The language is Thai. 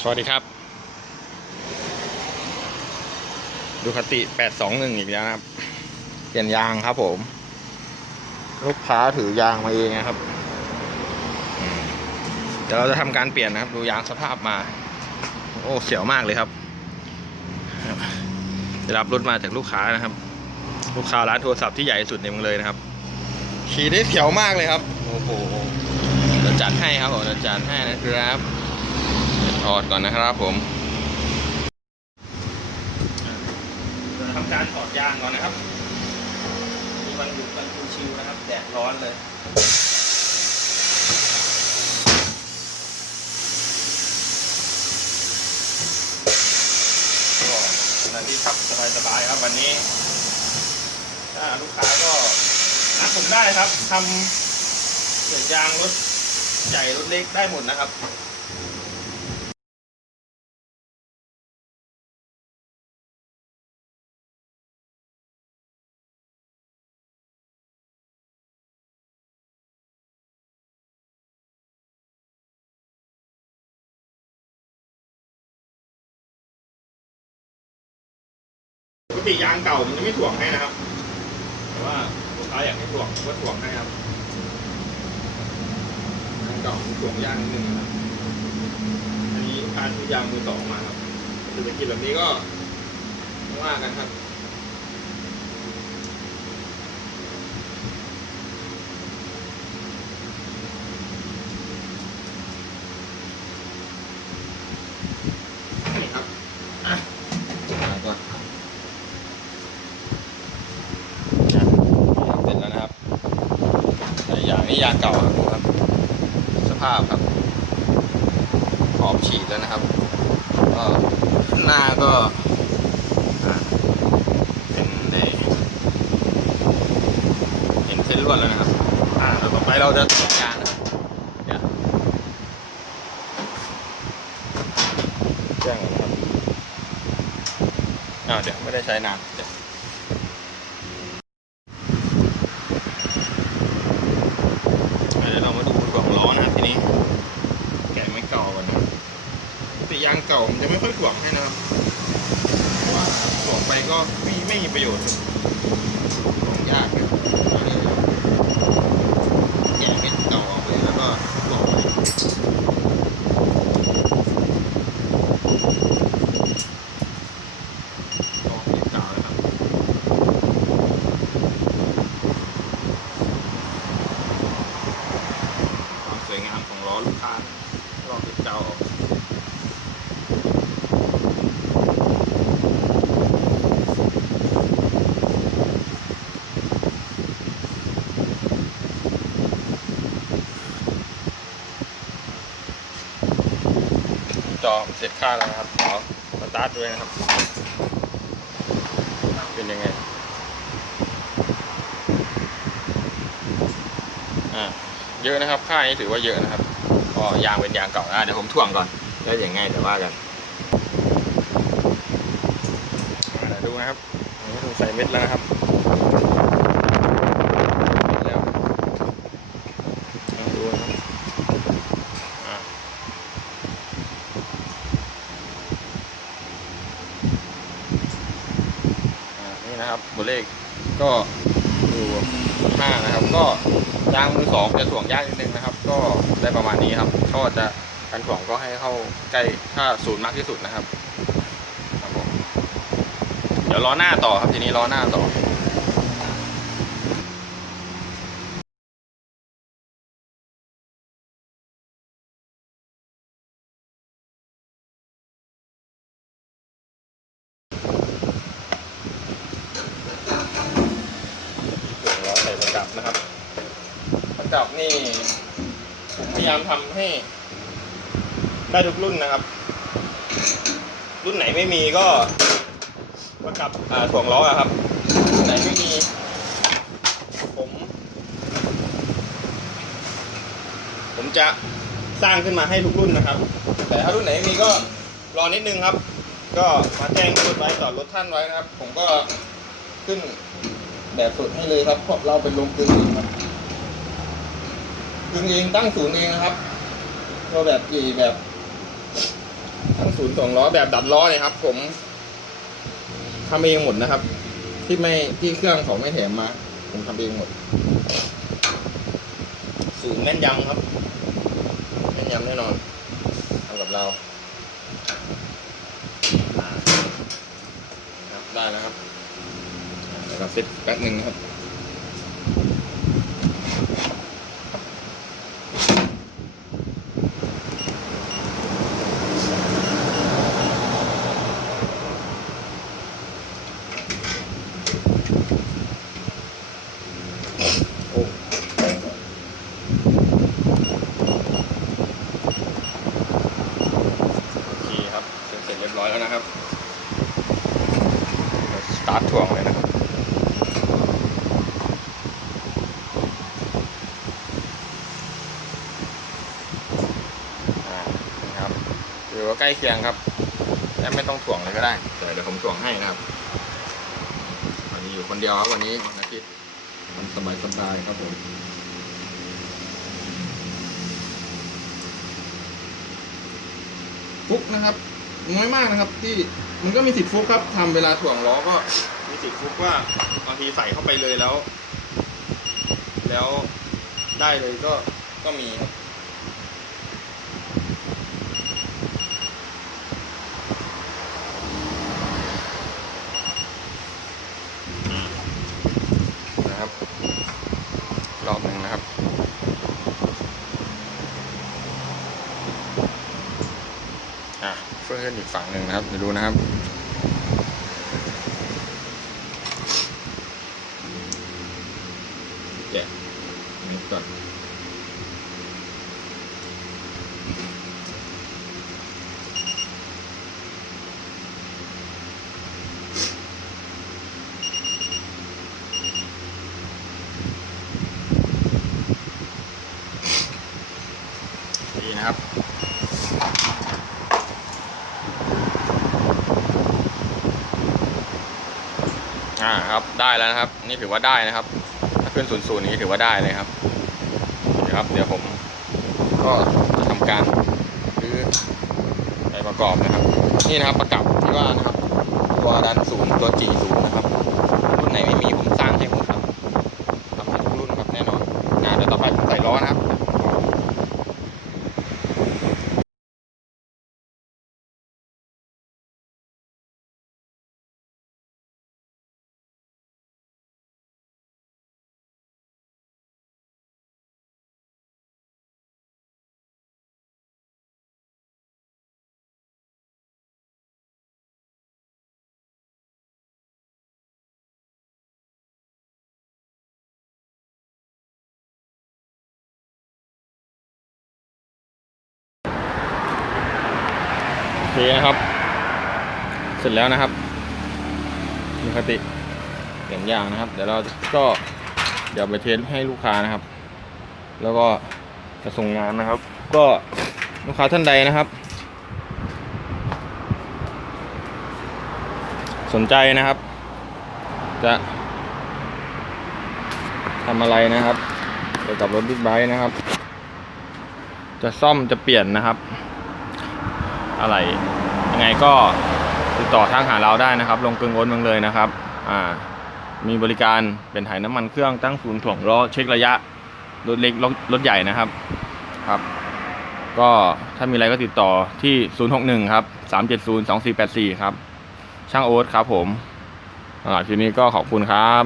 สวัสดีครับ ดูคติ821อีกแล้วครับ เปลี่ยนยางครับผม ลูกค้าถือยางมาเองนะครับเดี๋ยวเราจะทำการเปลี่ยนนะครับ ดูยางสภาพมา โอ้เสียวมากเลยครับได้รับรถมาจากลูกค้านะครับ ลูกค้าร้านโทรศัพท์ที่ใหญ่สุดในเมืองเลยนะครับ ขี่ได้เสียวมากเลยครับ โอ้โหเดี๋ยวจัดให้ครับผมเดี๋ยวจัดให้นะครับ ถอดก่อนนะครับผมทำการถอดยางก่อนนะครับมีวันหยุดวันชิวนะครับ แดดร้อนเลยก็นันที่ขับสบายๆครับวันนี้ ถ้าลูกค้าก็นัดผมได้ครับทำเปลี่ยนยางรถใหญ่รถเล็กได้หมดนะครับ ปกติยางเก่ามันจะไม่ถ่วงให้นะครับ แต่ว่าลูกค้าอยากให้ถ่วงก็ถ่วงให้ครับยางเก่ามันถ่วงยากนิดนึงนะครับ อันนี้ลูกค้าซื้อยางมือสองมาครับเศรษฐกิจแบบนี้ก็ว่ากันครับ นี่ครับ อะมาก่อน เสร็จแล้วนะครับแต่อย่าง นี้ยางเก่าครับครับ สภาพครับ ขอบฉีดแล้วนะครับ ก็หน้าก็อ่าเป็นในเห็นเส้นลวดแล้วนะครับ อ่าแล้วต่อไปเราจะต่อยางนะครับเดี๋ยวแจ้งนนะครับอ้าวเดี๋ยวไม่ได้ใช้นานเดี๋ยว เดี๋ยวเรามาดูถ่วงล้อนะครับทีนี้ แกะไม่เก่าก่อนนะปกติยาง เก่ามันจะไม่ค่อยถ่วงให้นะครับว่าถ่วงไปก็ไม่ไม่มีประโยชน์ถ่วงยากเนี่ยก็เลยแกะไม่เก่าออกเลยแล้วก็ถ่วงไปลองไม่เก่านะครับความสวยงามของล้อลูกค้าลองติดเจ้าออก จอเสร็จค่าแล้วนะครับเดี๋ยวสตาร์ทด้วยนะครับ เป็นยังไง อ่า เยอะนะครับ ค่านี้ถือว่าเยอะนะครับก็ยางเป็นยางเก่านะเดี๋ยวผมถ่วงก่อน แล้วอย่างไงเดี๋ยวว่ากันอ่าดูนะครับดูใส่เม็ดแล้วนะครับแล้วลองดูนะครับอ่าอ่า นี่นะครับตัวเลขก็ดูห้านะครับ ก็ยางมือสองจะถ่วงยากนิดนึงนะครับ ก็ได้ประมาณนี้ครับก็จะการถ่วงก็ให้เข้าใกล้ถ้าศูนย์มากที่สุดนะครับครับผมเดี๋ยวล้อหน้าต่อครับทีนี้ล้อหน้าต่อ ถึงล้อใส่ประกับ นะครับประกับนี่ผมพยายามทำให้ ได้ทุกรุ่นนะครับ รุ่นไหนไม่มีก็ประกับอ่าถ่วงล้ออะครับรุ่นไหนไม่มีผม ผมจะสร้างขึ้นมาให้ทุกรุ่นนะครับ แต่ถ้ารุ่นไหนม่มีก็รอนิดนึงครับ ก็มาแจ้งรถไว้ต่อรถท่านไว้นะครับ ผมก็ขึ้น แบบสุดให้เลยครับเพราะเราเป็นโรงกลึงเองครับกึงเองตั้งศูนย์เองนะครับตัวแบบกี่แบบ ทั้งศูนย์สองล้อแบบดัดล้อเลยครับ ผมทำเองหมดนะครับ ที่ไม่ที่เครื่องเขาไม่แถมมา ผมทำเองหมดศูนย์แม่นยำครับ แม่นยำแน่นอนทำกับเรา ครับได้แล้วครับ ยวเราเซ็ตแป๊บหนึ่งนะครับโอ้โอเคครับเสร็จเรียบร้อยแล้วนะครับ สตาร์ทถ่วงเลยนะครับอ่านี่ครับถือว่า ใกล้เคียงครับแทบไม่ต้องถ่วงเลยก็ได้แต่เดี๋ยวผมถ่วงให้นะครับวันนี้อยู่คนเดียวครับวันนี้วันอาทิตย์มันสบายสบายครับผมฟุกนะครับน้อยมากนะครับ ที่มันก็มีสิทธิ์ฟุกครับทำเวลาถ่วงล้อก็มีสิทธิ์ฟุกว่าบางทีใส่เข้าไปเลยแล้ว แล้วได้เลยก็ก็มีครับ รอบหนึ่งนะครับ อะเฟื่อนอีกฝั่งหนึ่งนะครับเดี๋ยวดูนะครับ แกะนี่ก่อนดีนะครับ อ่าครับได้แล้วนะครับ นี่ถือว่าได้นะครับ ถ้าขึ้นศูนย์ศูนย์นี้ถือว่าได้เลยครับนะครับ เดี๋ยวผมก็จะทำการซื้อไปประกอบนะครับ นี่นะครับประกับที่ว่านะครับ ตัวดันศูนย์ตัวจีศูนย์นะครับรุ่นไหนไม่มีผม เคนะครับ เสร็จแล้วนะครับมีคติเปลี่ยนยางนะครับ เดี๋ยวเราก็เดี๋ยวไปเทสให้ลูกค้านะครับ แล้วก็จะส่งงานนะครับ ก็ลูกค้าท่านใดนะครับ สนใจนะครับ จะทำอะไรนะครับเกี่ยวกับรถบิ๊กไบค์นะครับ จะซ่อมจะเปลี่ยนนะครับ อะไรยังไงก็ติดต่อทางหาเราได้นะครับ ลงกึ่งโอนเมืองเลยนะครับอ่ามีบริการเป็นถ่ายน้ำมันเครื่องตั้งศูนย์ถ่วงล้อเช็คระยะรถเล็กรถรถใหญ่นะครับครับ ก็ถ้ามีอะไรก็ติดต่อที่ 061 ครับ 370 2484 ครับ ช่างโอ๊ตครับผมอ่าทีนี้ก็ขอบคุณครับ